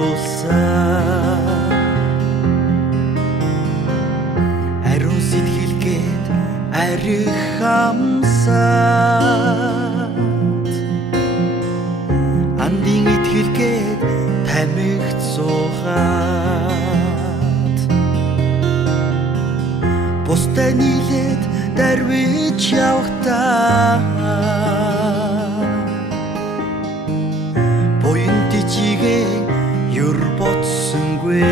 дуулсан ариун сэтгэлгээд арих хамсаад андын итгэлгээд тамигт суугаад бусдад нийлээд дарвиж явахдаа буян дижигээ юр бодсонгүй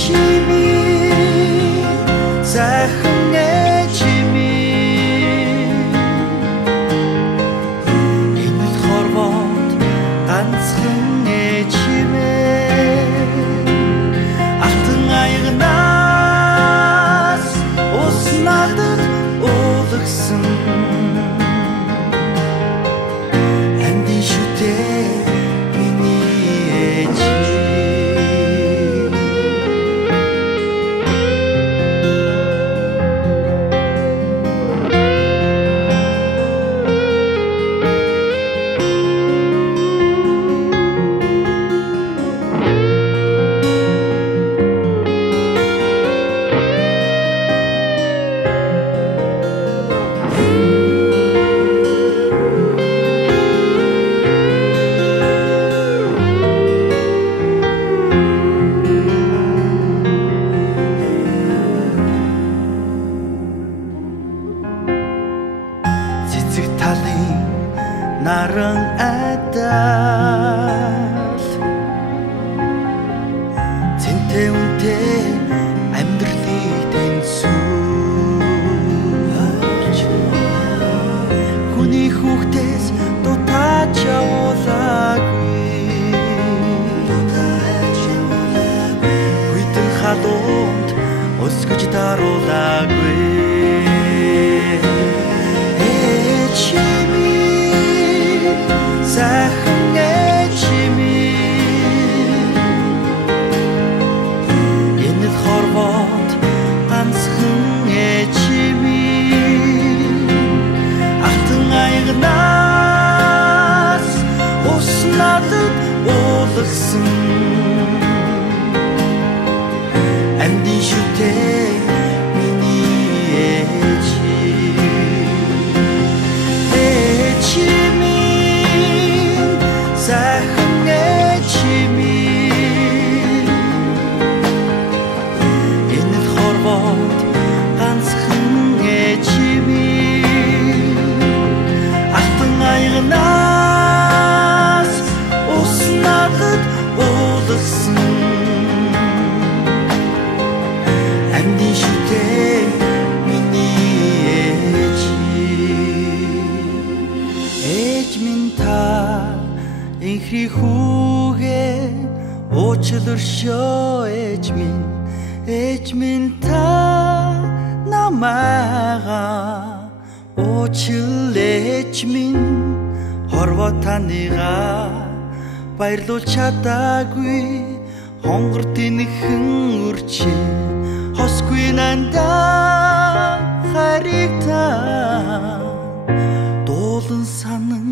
чими захын чими энэ хорвот ганцхан чими алтан аягнаас уснадад уулагсан анди шүтээ миний наран адал зэнтэй үнтэй амьдралыг тэнцүүлж хүний хүүхдээс дутаач явуулаагүй хүйтэн халуунд өсгөж даруулаагүй захын чими энэ хорвот ганцхан чими алтан аягнаас уснадад уулагсан амдын шүтээ нас уснадад уулсан амдын шүтээ миний ээж минь та инхри хүүгээ уучлааршөө ээж минь та намайгаа уучлаач минь хорвоо таныгаа баярлуулж чадаагүй хонгор тэнхэн үрчээ хосгүй нандаа хариг та дуулан санан